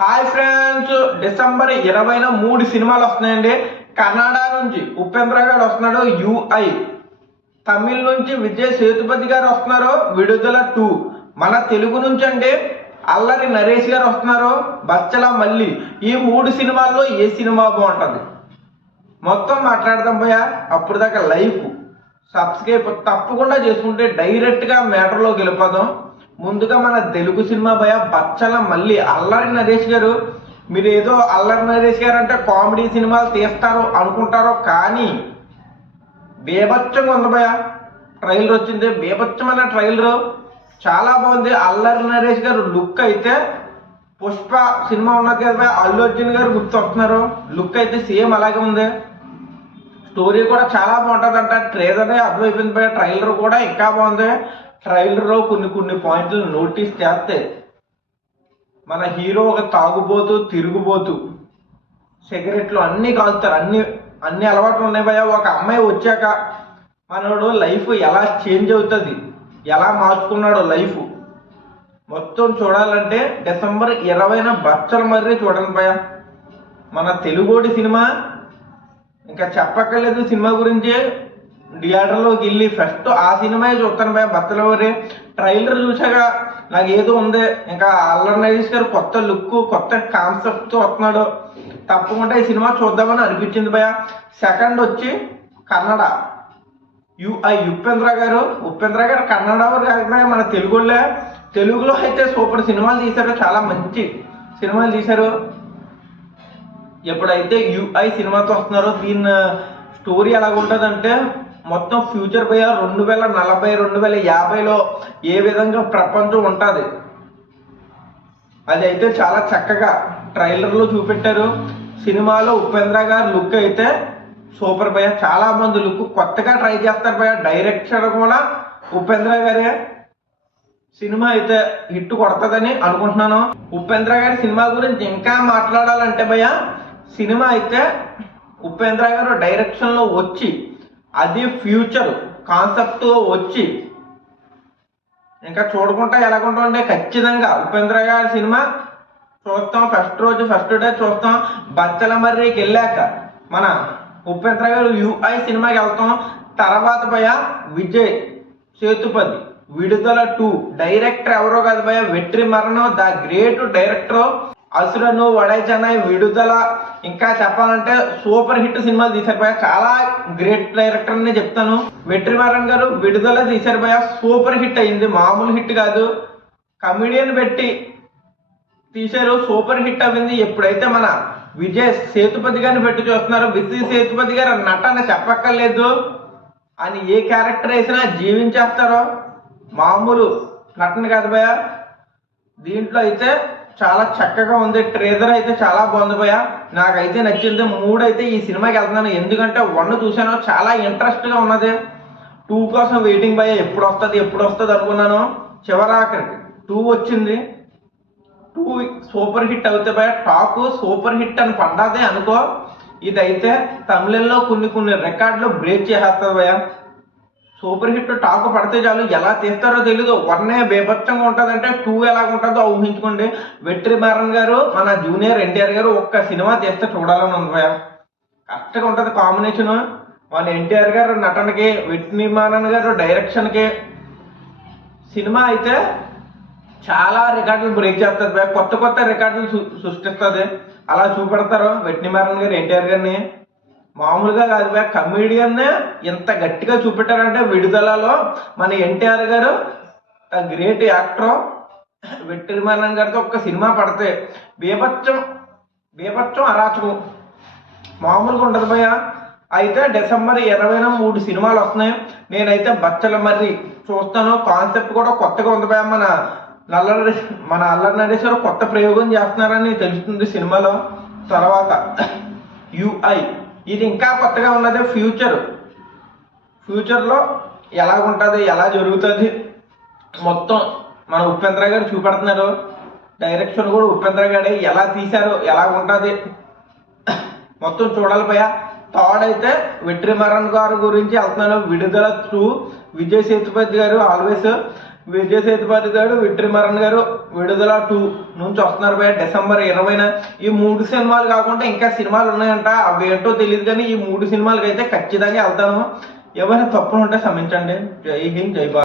Hi friends, December 20న 3 సినిమాలు వస్తున్నాయండి. కన్నడ నుంచి ఉపేంద్ర గారు వస్తున్నాడు యుఐ, తమిళ్ నుంచి విజయ్ సేతుపతి గారు వస్తున్నారు విడుదల 2, మన తెలుగు నుంచి అండి అల్లరి నరేష్ గారు వస్తున్నారు బచ్చల మల్లి. ఈ 3 సినిమాల్లో ఏ సినిమా బాగుంటుంది మొత్తం మాట్లాడదాం పోయా. అప్పుడు దాకా లైక్ సబ్స్క్రైబ్ తప్పకుండా చేసుకుంటే డైరెక్ట్గా మ్యాటర్లోకి వెళ్ళిపోదాం. ముందుగా మన తెలుగు సినిమా భయ బచ్చల మల్లి. అల్లరి నరేష్ గారు, మీరు ఏదో అల్లరి నరేష్ గారు అంటే కామెడీ సినిమాలు తీస్తారు అనుకుంటారో కానీ బేభత్సంగా ఉంది భయ. ట్రైలర్ వచ్చింది, బేభత్సమైన ట్రైలర్, చాలా బాగుంది. అల్లరి నరేష్ గారు లుక్ అయితే పుష్ప సినిమా ఉన్నది కదా భయ, అల్లు అర్జున్ గారు గుర్తు వస్తున్నారు. లుక్ అయితే సేమ్ అలాగే ఉంది. స్టోరీ కూడా చాలా బాగుంటుందంట. ట్రేలరే అర్థమైపోయింది భయ, ట్రైలర్ కూడా ఇంకా బాగుంది. ట్రైలర్లో కొన్ని పాయింట్లు నోటీస్ చేస్తే మన హీరో ఒక తాగుబోతూ తిరుగుబోతూ, సిగరెట్లు అన్నీ కాలుతారు, అన్ని అలవాట్లు ఉన్నాయి భయ. ఒక అమ్మాయి వచ్చాక మనోడు లైఫ్ ఎలా చేంజ్ అవుతుంది, ఎలా మార్చుకున్నాడో లైఫ్ మొత్తం చూడాలంటే డిసెంబర్ 20న బచ్చల మర్రి చూడండి భయ. మన తెలుగోడి సినిమా ఇంకా చెప్పక్కర్లేదు. సినిమా గురించి థియేటర్లోకి వెళ్ళి ఫస్ట్ ఆ సినిమా చూస్తాను భయ, బచ్చల మర్రి. ట్రైలర్ చూసాక నాకు ఏదో ఉంది. ఇంకా అల్లరి నరేష్ గారు కొత్త లుక్, కొత్త కాన్సెప్ట్తో వస్తున్నాడు. తప్పకుండా ఈ సినిమా చూద్దామని అనిపించింది భయ. సెకండ్ వచ్చి కన్నడ యుఐ, ఉపేంద్ర గారు కన్నడ వారు కాదు భయ, మన తెలుగులో. తెలుగులో అయితే సూపర్ సినిమాలు తీశారు, చాలా మంచి సినిమాలు తీశారు. ఎప్పుడైతే యుఐ సినిమాతో వస్తున్నారో దీని స్టోరీ ఎలాగుంటుందంటే మొత్తం ఫ్యూచర్ భయ 2040 2050లో ఏ విధంగా ప్రపంచం ఉంటుంది అది అయితే చాలా చక్కగా ట్రైలర్లో చూపెట్టారు. సినిమాలో ఉపేంద్ర గారు లుక్ అయితే సూపర్ భయ, చాలా మంది లుక్ కొత్తగా ట్రై చేస్తారు భయ. డైరెక్టర్ కూడా ఉపేంద్ర గారే. సినిమా అయితే హిట్ కొడుతుందని అనుకుంటున్నాను. ఉపేంద్ర గారి సినిమా గురించి ఇంకా మాట్లాడాలంటే భయ, సినిమా అయితే ఉపేంద్ర గారు డైరెక్షన్లో వచ్చి అది ఫ్యూచర్ కాన్సెప్ట్ వచ్చి ఇంకా చూడకుండా ఎలాగుంటుంటే ఖచ్చితంగా ఉపేంద్ర గారి సినిమా చూస్తాం. ఫస్ట్ డే చూస్తాం. బచ్చల మర్రికి వెళ్ళాక మన ఉపేంద్ర గారు యుఐ సినిమాకి వెళ్తాం. తర్వాత భయ విజయ్ సేతుపతి విడుదల 2. డైరెక్టర్ ఎవరో కాదు భయ, వెట్రిమారన్ ద గ్రేట్ డైరెక్టర్. అసురను వడైచనై విడుదల, ఇంకా చెప్పాలంటే సూపర్ హిట్ సినిమాలు తీశారు భయ. చాలా గ్రేట్ డైరెక్టర్ అని చెప్తాను. వెట్రిమారన్ గారు విడుదల తీశారు భయ, సూపర్ హిట్ అయింది, మామూలు హిట్ కాదు. కమిడియన్ పెట్టి తీశారు, సూపర్ హిట్ అయింది. ఎప్పుడైతే మన విజయ్ సేతుపతి గారిని పెట్టి చూస్తున్నారు, విజయ్ సేతుపతి గారు నటన చెప్పక్కర్లేదు. అని ఏ క్యారెక్టర్ వేసినా జీవించేస్తారో, మామూలు నటన కాదు భయ. దీంట్లో అయితే చాలా చక్కగా ఉంది. ట్రేలర్ అయితే చాలా బాగుంది భయ, నాకైతే నచ్చింది. 3 అయితే ఈ సినిమాకి వెళ్తున్నాను, ఎందుకంటే 1 చూసాను, చాలా ఇంట్రెస్ట్గా ఉన్నది. 2 కోసం వెయిటింగ్ భయ, ఎప్పుడు వస్తుంది అనుకున్నాను. చివరాఖరికి 2 వచ్చింది. 2 సూపర్ హిట్ అవుతాయి భయ. టాక్ సూపర్ హిట్ అని పడ్డాదే అనుకో. ఇదైతే తమిళంలో కొన్ని రికార్డులు బ్రేక్ చేసేస్తుంది భయ. సూపర్ హిట్ టాక్ పడితే చాలు, ఎలా తీస్తారో తెలీదు. 1 బేభత్సంగా ఉంటుందంటే 2 ఎలాగ ఉంటుందో ఊహించుకోండి. వెట్రిమారన్ గారు మన జూనియర్ ఎన్టీఆర్ గారు ఒక్క సినిమా తీస్తే చూడాలని ఉంది భయ. కరెక్ట్గా ఉంటుంది కాంబినేషన్. మన ఎన్టీఆర్ గారు నటనకి, వెట్రిమారన్ గారు డైరెక్షన్కి. సినిమా అయితే చాలా రికార్డులు బ్రేక్ చేస్తుంది భయ, కొత్త రికార్డులు సృష్టిస్తుంది. అలా చూపెడతారు వెట్రిమారన్ గారు ఎన్టీఆర్ గారిని. మామూలుగా కాదు భయ, కమీడియన్నే ఎంత గట్టిగా చూపెట్టారంటే విడుదలలో మన ఎన్టీఆర్ గారు గ్రేట్ యాక్టర్. వెట్రిమారన్ గారితో ఒక్క సినిమా పడితే బేభత్సం అరాచకం మామూలుగా ఉండదు భయ. అయితే డిసెంబర్ 20న 3 సినిమాలు వస్తున్నాయి. నేనైతే బచ్చల మర్రి చూస్తాను. కాన్సెప్ట్ కూడా కొత్తగా ఉంది భయ. మన అల్లరి నరేష్ గారు కొత్త ప్రయోగం చేస్తున్నారని తెలుస్తుంది సినిమాలో. తర్వాత యుఐ, ఇది ఇంకా కొత్తగా ఉన్నది. ఫ్యూచర్లో ఎలా ఉంటుంది, ఎలా జరుగుతుంది మొత్తం మన ఉపేంద్ర గారు చూపెడుతున్నారు. డైరెక్షన్ కూడా ఉపేంద్ర గారే, ఎలా తీశారు, ఎలా ఉంటుంది మొత్తం చూడాలి భయ. థర్డ్ అయితే వెట్రిమారన్ గారు గురించి వెళ్తున్నాను. విడుదల 2 విజయ్ సేతుపతి గారు ఆల్వేస్. విజయ్ సేతుపతి గారు విక్రమరణ్ గారు విడుదల 2 నుంచి వస్తున్నారు భయ్య డిసెంబర్ 20న. ఈ 3 సినిమాలు కాకుండా ఇంకా సినిమాలు ఉన్నాయంట, అవి ఏంటో తెలియదు కానీ ఈ 3 సినిమాలకి అయితే ఖచ్చితంగా వెళ్తాను. ఏమైనా తప్పులు ఉంటే క్షమించండి. జై హింద్, జై భారత్.